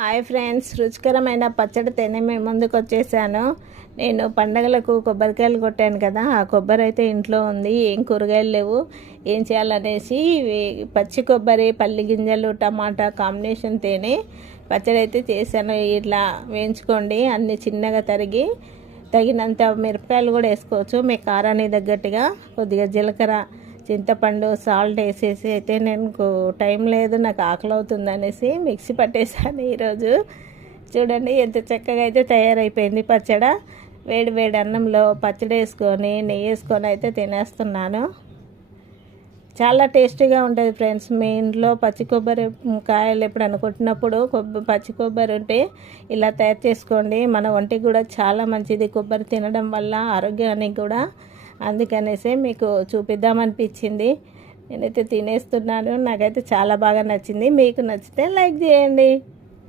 Hi friends, రుచికరమైన పచ్చడి తిని మేము ముందుకు వచ్చేసాను. నేను పండగలకు కొబ్బరికాయలు కొట్టాను కదా, ఆ కొబ్బరి అయితే ఇంట్లో ఉంది. ఏం కూరగాయలు లేవు, ఏం చేయాలనేసి పచ్చి కొబ్బరి, పల్లి గింజలు, టమాటా కాంబినేషన్ తేనె పచ్చడి అయితే చేశాను. ఇట్లా వేయించుకోండి, అన్ని చిన్నగా తరిగి తగినంత మిరపకాయలు కూడా వేసుకోవచ్చు, మీ కారానికి తగ్గట్టుగా. కొద్దిగా జీలకర్ర, చింతపండు, సాల్ట్ వేసేసి అయితే నేను టైం లేదు, నాకు ఆకలి అవుతుంది అనేసి మిక్సీ పట్టేసాను ఈరోజు. చూడండి ఎంత చక్కగా అయితే తయారైపోయింది పచ్చడి. వేడి వేడి అన్నంలో పచ్చడి వేసుకొని నెయ్యి వేసుకొని అయితే తినేస్తున్నాను. చాలా టేస్టీగా ఉంటుంది ఫ్రెండ్స్. మీ ఇంట్లో పచ్చి కొబ్బరి కాయలు ఎప్పుడు అనుకుంటున్నప్పుడు పచ్చి కొబ్బరి ఉంటే ఇలా తయారు చేసుకోండి. మన ఒంటికి కూడా చాలా మంచిది కొబ్బరి తినడం వల్ల, ఆరోగ్యానికి కూడా. అందుకనేసే మీకు చూపిద్దామనిపించింది. నేనైతే తినేస్తున్నాను. నాకైతే చాలా బాగా నచ్చింది. మీకు నచ్చితే లైక్ చేయండి.